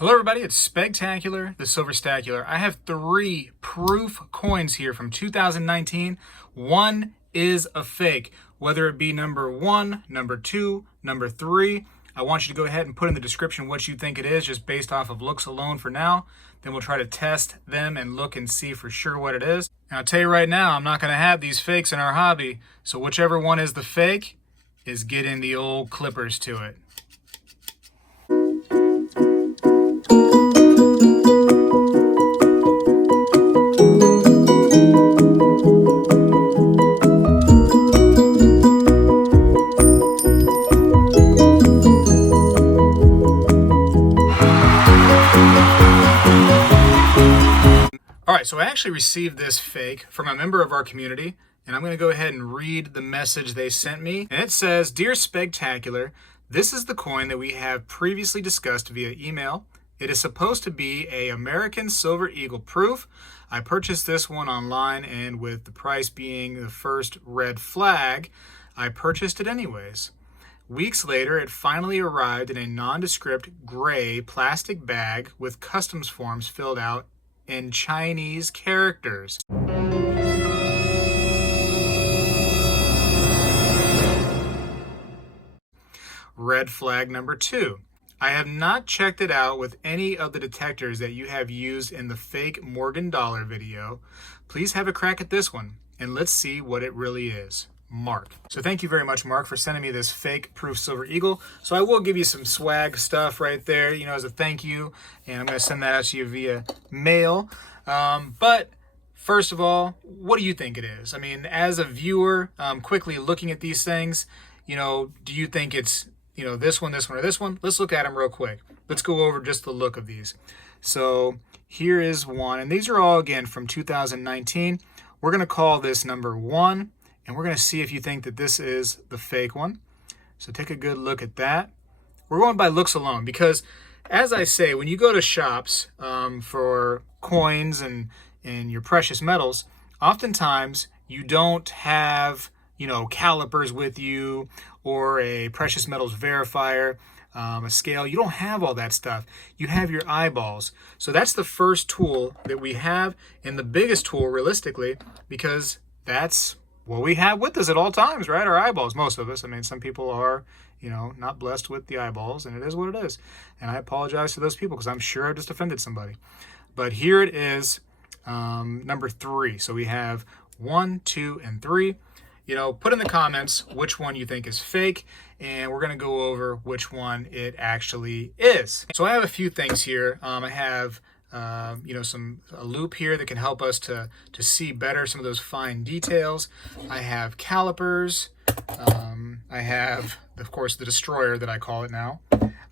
Hello everybody, it's Spegtacular, the Silverstacular. I have 3 proof coins here from 2019. One is a fake, whether it be number 1, number 2, number 3. I want you to go ahead and put in the description what you think it is, just based off of looks alone for now. Then we'll try to test them and look and see for sure what it is. And I'll tell you right now, I'm not going to have these fakes in our hobby, so whichever one is the fake is getting the old clippers to it. All right, so I actually received this fake from a member of our community, and I'm going to go ahead and read the message they sent me. And it says, "Dear Spegtacular, this is the coin that we have previously discussed via email. It is supposed to be a American Silver Eagle proof. I purchased this one online, and with the price being the first red flag, I purchased it anyways. Weeks later, it finally arrived in a nondescript gray plastic bag with customs forms filled out in Chinese characters. Red flag number 2. I have not checked it out with any of the detectors that you have used in the fake Morgan Dollar video. Please have a crack at this one, and let's see what it really is. Mark." So thank you very much, Mark, for sending me this fake proof Silver Eagle. So I will give you some swag stuff right there, as a thank you, and I'm going to send that out to you via mail. But first of all, what do you think it is? I mean, as a viewer, quickly looking at these things, do you think it's, this one, or this one? Let's look at them real quick. Let's go over just the look of these. So here is one, and these are all, again, from 2019. We're going to call this number 1. And we're going to see if you think that this is the fake one. So take a good look at that. We're going by looks alone because, as I say, when you go to shops for coins and your precious metals, oftentimes you don't have, calipers with you or a precious metals verifier, a scale. You don't have all that stuff. You have your eyeballs. So that's the first tool that we have, and the biggest tool realistically, because that's what we have with us at all times, right? Our eyeballs, most of us. I mean, some people are, not blessed with the eyeballs, and it is what it is. And I apologize to those people because I'm sure I just offended somebody. But here it is, number 3. So we have 1, 2, and 3. Put in the comments which one you think is fake, and we're going to go over which one it actually is. So I have a few things here. I have a loop here that can help us to see better some of those fine details. I have calipers. I have, of course, the destroyer that I call it now.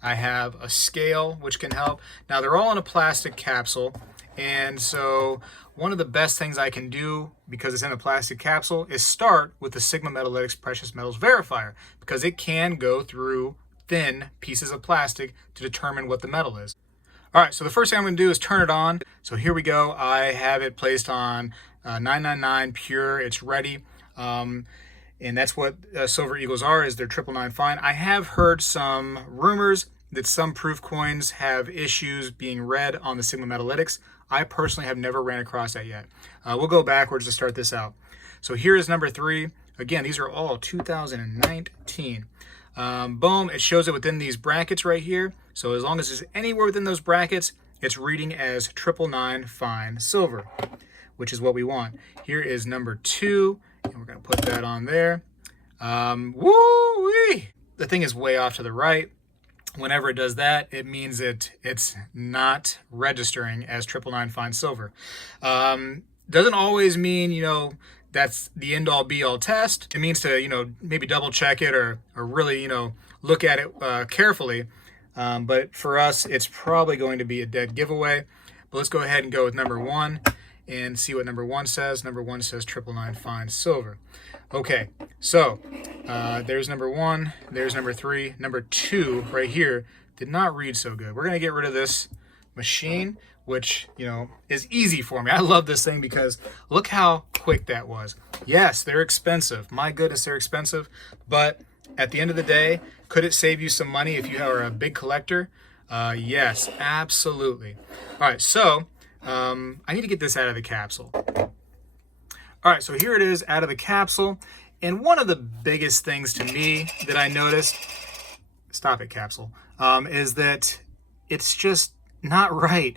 I have a scale, which can help. Now, they're all in a plastic capsule, and so one of the best things I can do, because it's in a plastic capsule, is start with the Sigma Metalytics Precious Metals Verifier, because it can go through thin pieces of plastic to determine what the metal is. All right, so the first thing I'm going to do is turn it on. So here we go. I have it placed on 999 pure. It's ready. And that's what Silver Eagles are, is they're 999 fine. I have heard some rumors that some proof coins have issues being read on the Sigma Metalytics. I personally have never ran across that yet. We'll go backwards to start this out. So here is number 3. Again, these are all 2019. Boom, it shows it within these brackets right here. So as long as it's anywhere within those brackets, it's reading as 999 fine silver, which is what we want. Here is number 2, and we're going to put that on there. Woo-wee! The thing is way off to the right. Whenever it does that, it means it's not registering as 999 fine silver. Doesn't always mean, that's the end-all be-all test. It means to, maybe double check it or really, look at it carefully. But for us, it's probably going to be a dead giveaway. But let's go ahead and go with number 1 and see what number 1 says. Number 1 says 999 fine silver. Okay, so there's number 1, there's number 3. Number 2 right here did not read so good. We're going to get rid of this machine, which, is easy for me. I love this thing because look how quick that was. Yes, they're expensive. My goodness, they're expensive. But at the end of the day, could it save you some money if you are a big collector? Yes, absolutely. All right, so I need to get this out of the capsule. All right, so here it is out of the capsule. And one of the biggest things to me that I noticed, stop it capsule, is that it's just not right.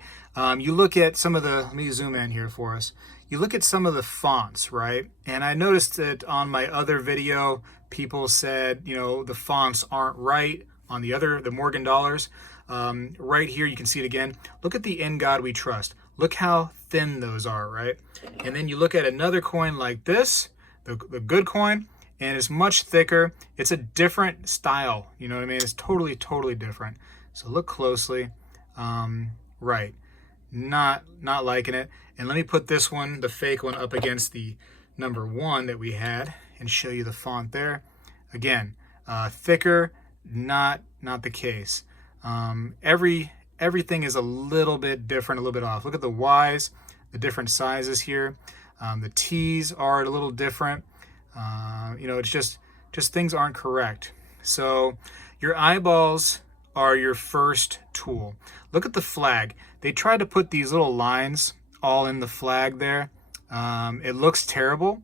You look at some of the, let me zoom in here for us. You look at some of the fonts, right? And I noticed that on my other video, people said, you know, the fonts aren't right on the Morgan dollars. Right here, you can see it again. Look at the In God We Trust. Look how thin those are, right? And then you look at another coin like this, the good coin, and it's much thicker. It's a different style, you know what I mean? It's totally, totally different. So look closely. Right, not liking it. And let me put this one, the fake one, up against the number 1 that we had and show you the font there. Again, thicker, not the case. Everything is a little bit different, a little bit off. Look at the Y's, the different sizes here. The T's are a little different. You know, it's just things aren't correct. So your eyeballs are your first tool. Look at the flag. They tried to put these little lines all in the flag there. It looks terrible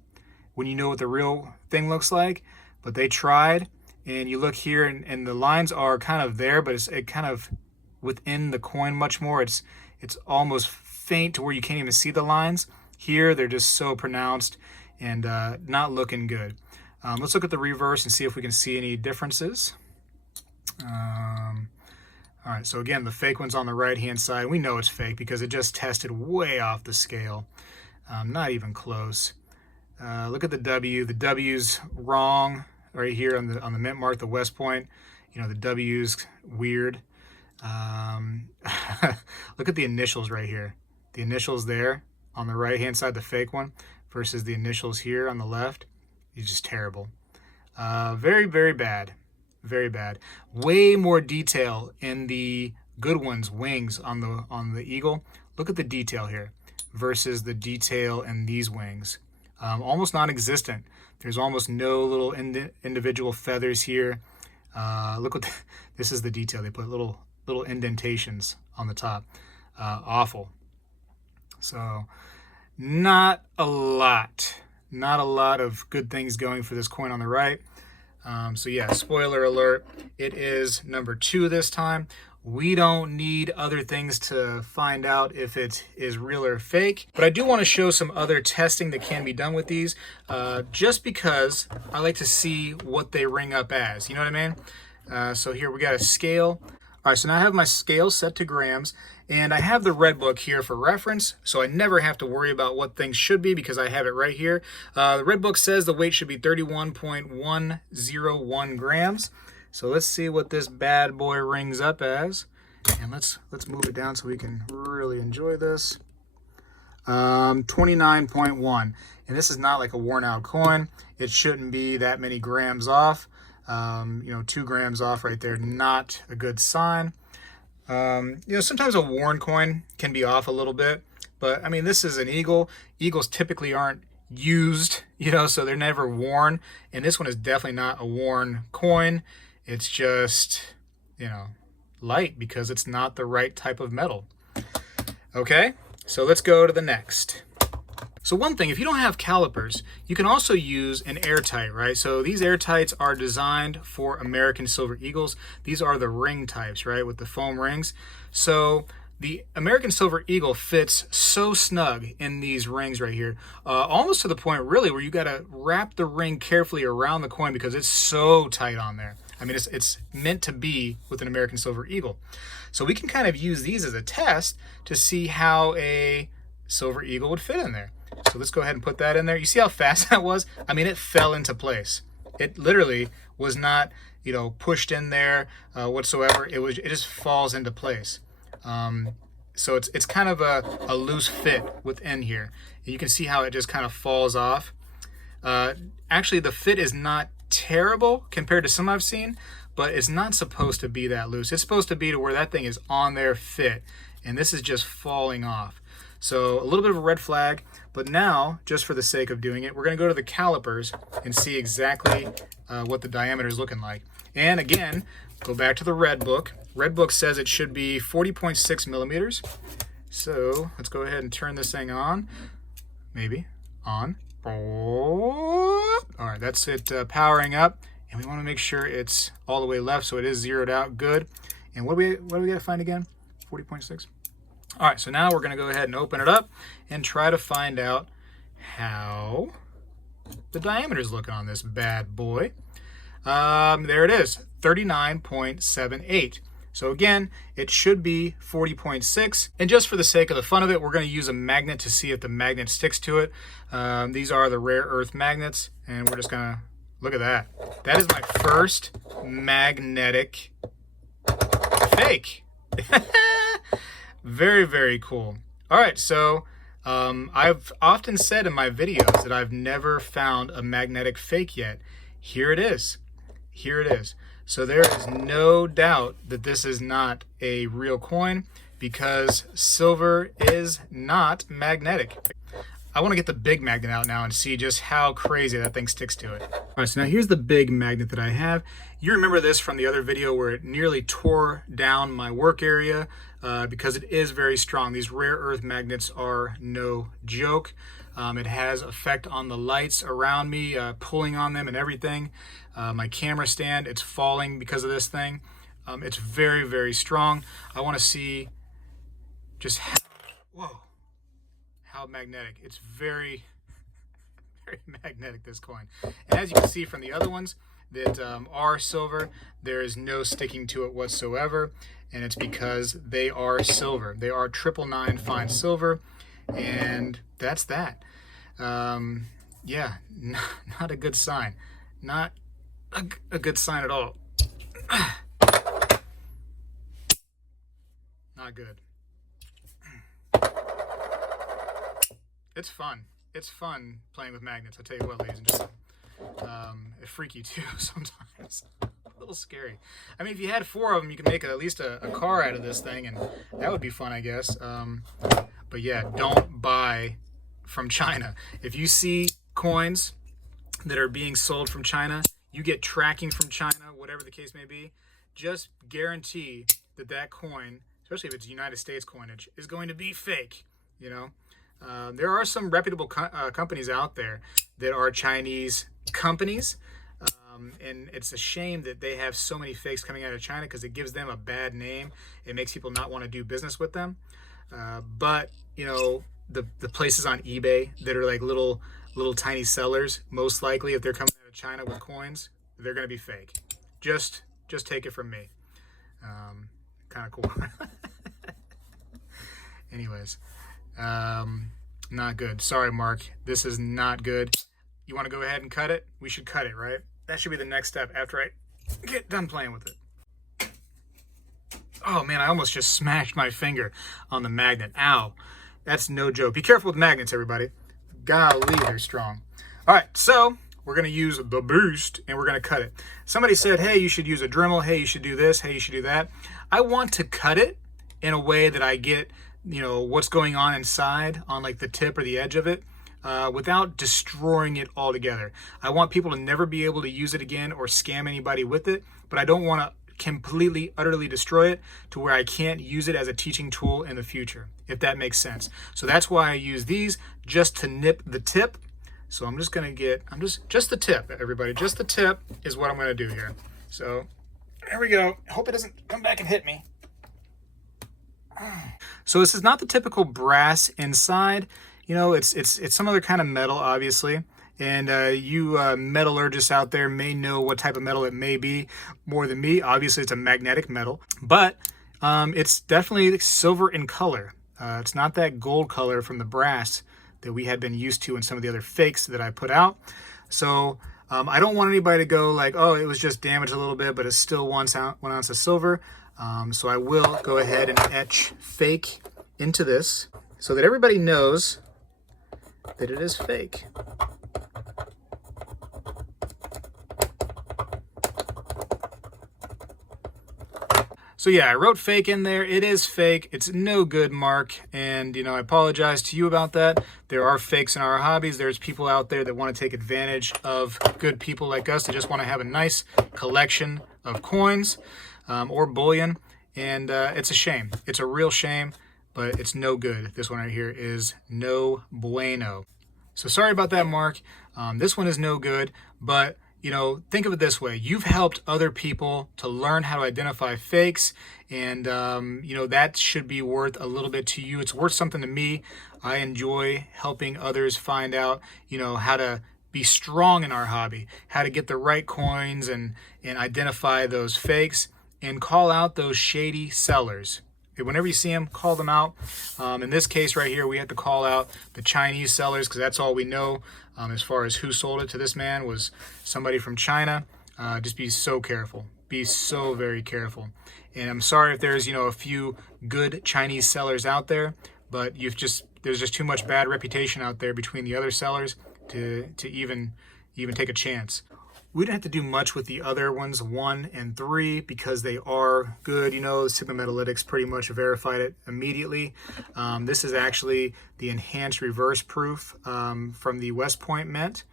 when you know what the real thing looks like, but they tried. And you look here, and the lines are kind of there, but it's kind of within the coin much more. It's almost faint to where you can't even see the lines. Here, they're just so pronounced and not looking good. Let's look at the reverse and see if we can see any differences. All right, so again, the fake one's on the right-hand side. We know it's fake because it just tested way off the scale. Not even close. Look at the W. The W's wrong right here on the mint mark, the West Point. You know, the W's weird. Look at the initials right here. The initials there on the right-hand side, the fake one, versus the initials here on the left. It's just terrible. Very, very bad. Very bad. Way more detail in the good one's wings on the eagle. Look at the detail here versus the detail in these wings. Almost non-existent. There's almost no little individual feathers here. Look what this is, the detail. They put little indentations on the top. Awful. So not a lot of good things going for this coin on the right. So yeah, spoiler alert, it is number 2 this time. We don't need other things to find out if it is real or fake, but I do want to show some other testing that can be done with these, just because I like to see what they ring up as, you know what I mean? So here we got a scale. All right, so now I have my scale set to grams, and I have the red book here for reference, so I never have to worry about what things should be because I have it right here. The red book says the weight should be 31.101 grams. So let's see what this bad boy rings up as, and let's move it down so we can really enjoy this. 29.1, and this is not like a worn out coin. It shouldn't be that many grams off. You know, 2 grams off right there, not a good sign. You know, sometimes a worn coin can be off a little bit, but I mean, this is an eagle. Eagles typically aren't used, you know, so they're never worn, and this one is definitely not a worn coin. It's just, you know, light because it's not the right type of metal. Okay, so let's go to the next. So one thing, if you don't have calipers, you can also use an Airtight, right? So these Airtights are designed for American Silver Eagles. These are the ring types, right, with the foam rings. So the American Silver Eagle fits so snug in these rings right here, almost to the point really where you gotta wrap the ring carefully around the coin because it's so tight on there. I mean, it's meant to be with an American Silver Eagle. So we can kind of use these as a test to see how a Silver Eagle would fit in there. So let's go ahead and put that in there. You see how fast that was? I mean, it fell into place. It literally was not, you know, pushed in there whatsoever. It just falls into place. So it's kind of a loose fit within here. And you can see how it just kind of falls off. Actually, the fit is not terrible compared to some I've seen, but it's not supposed to be that loose. It's supposed to be to where that thing is on there fit, and this is just falling off. So a little bit of a red flag, but now, just for the sake of doing it, we're going to go to the calipers and see exactly what the diameter is looking like. And again, go back to the red book. Red Book says it should be 40.6 millimeters. So let's go ahead and turn this thing on. Maybe on. All right, that's it powering up, and we want to make sure it's all the way left, so it is zeroed out. Good. And what do we got to find again? 40.6. All right, so now we're going to go ahead and open it up and try to find out how the diameter is looking on this bad boy. There it is, 39.78. So again, it should be 40.6. And just for the sake of the fun of it, we're going to use a magnet to see if the magnet sticks to it. These are the rare earth magnets, and we're just going to look at that. That is my first magnetic fake. Very, very cool. All right, so I've often said in my videos that I've never found a magnetic fake yet. Here it is. Here it is. So there is no doubt that this is not a real coin because silver is not magnetic. I want to get the big magnet out now and see just how crazy that thing sticks to it. All right, so now here's the big magnet that I have. You remember this from the other video where it nearly tore down my work area because it is very strong. These rare earth magnets are no joke. It has effect on the lights around me, pulling on them and everything. My camera stand, it's falling because of this thing. It's very, very strong. I want to see just how magnetic. It's very, very magnetic, this coin. And as you can see from the other ones that are silver, there is no sticking to it whatsoever. And it's because they are silver. They are 999 fine silver. And that's that. Yeah, not a good sign. Not a good sign at all. Not good. It's fun. It's fun playing with magnets. I tell you what, ladies and gentlemen. It's freaky too sometimes. A little scary. I mean, if you had 4 of them, you could make at least a car out of this thing, and that would be fun, I guess. But yeah, don't buy from China. If you see coins that are being sold from China, you get tracking from China, whatever the case may be, just guarantee that that coin, especially if it's United States coinage, is going to be fake, you know? There are some reputable companies out there that are Chinese companies, and it's a shame that they have so many fakes coming out of China because it gives them a bad name. It makes people not want to do business with them. But, you know, the places on eBay that are like little tiny sellers, most likely if they're coming out of China with coins, they're going to be fake. Just take it from me. Kind of cool. Anyways, not good. Sorry, Mark. This is not good. You want to go ahead and cut it? We should cut it, right? That should be the next step after I get done playing with it. Oh man, I almost just smashed my finger on the magnet. Ow. That's no joke. Be careful with magnets, everybody. Golly, they're strong. All right, so we're going to use the boost and we're going to cut it. Somebody said, hey, you should use a Dremel. Hey, you should do this. Hey, you should do that. I want to cut it in a way that I get, you know, what's going on inside on like the tip or the edge of it without destroying it altogether. I want people to never be able to use it again or scam anybody with it, but I don't want to completely, utterly destroy it to where I can't use it as a teaching tool in the future, if that makes sense. So that's why I use these, just to nip the tip. So I'm just going to get, just the tip, everybody. Just the tip is what I'm going to do here. So there we go. Hope it doesn't come back and hit me. So this is not the typical brass inside. You know, it's some other kind of metal, obviously. And you metallurgists out there may know what type of metal it may be more than me. Obviously, it's a magnetic metal, but it's definitely silver in color. It's not that gold color from the brass that we had been used to in some of the other fakes that I put out. So I don't want anybody to go like, oh, it was just damaged a little bit, but it's still 1 ounce of silver. So I will go ahead and etch fake into this so that everybody knows that it is fake. So yeah, I wrote fake in there. It is fake. It's no good, Mark. And, you know, I apologize to you about that. There are fakes in our hobbies. There's people out there that want to take advantage of good people like us that just want to have a nice collection of coins or bullion. and it's a shame. It's a real shame, but it's no good. This one right here is no bueno. So sorry about that, Mark. This one is no good, but you know, think of it this way. You've helped other people to learn how to identify fakes, and you know, that should be worth a little bit to you. It's worth something to me. I enjoy helping others find out, you know, how to be strong in our hobby, how to get the right coins and identify those fakes and call out those shady sellers. Whenever you see them, call them out. In this case right here, we had to call out the Chinese sellers because that's all we know as far as who sold it to this man was somebody from China. Just be so careful. Be so very careful. And I'm sorry if there's, you know, a few good Chinese sellers out there, but there's just too much bad reputation out there between the other sellers to even take a chance. We didn't have to do much with the other ones, 1 and 3, because they are good. You know, Sigma Metalytics pretty much verified it immediately. This is actually the enhanced reverse proof from the West Point Mint.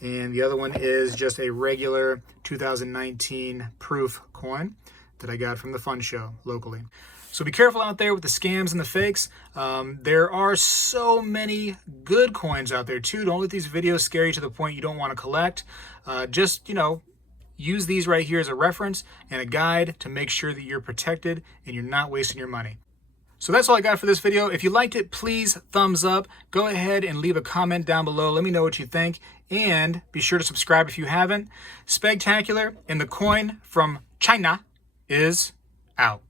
And the other one is just a regular 2019 proof coin that I got from the fun show locally. So be careful out there with the scams and the fakes. There are so many good coins out there too. Don't let these videos scare you to the point you don't want to collect. Just, you know, use these right here as a reference and a guide to make sure that you're protected and you're not wasting your money. So that's all I got for this video. If you liked it, please thumbs up. Go ahead and leave a comment down below. Let me know what you think. And be sure to subscribe if you haven't. Spegtacular and the coin from China is out.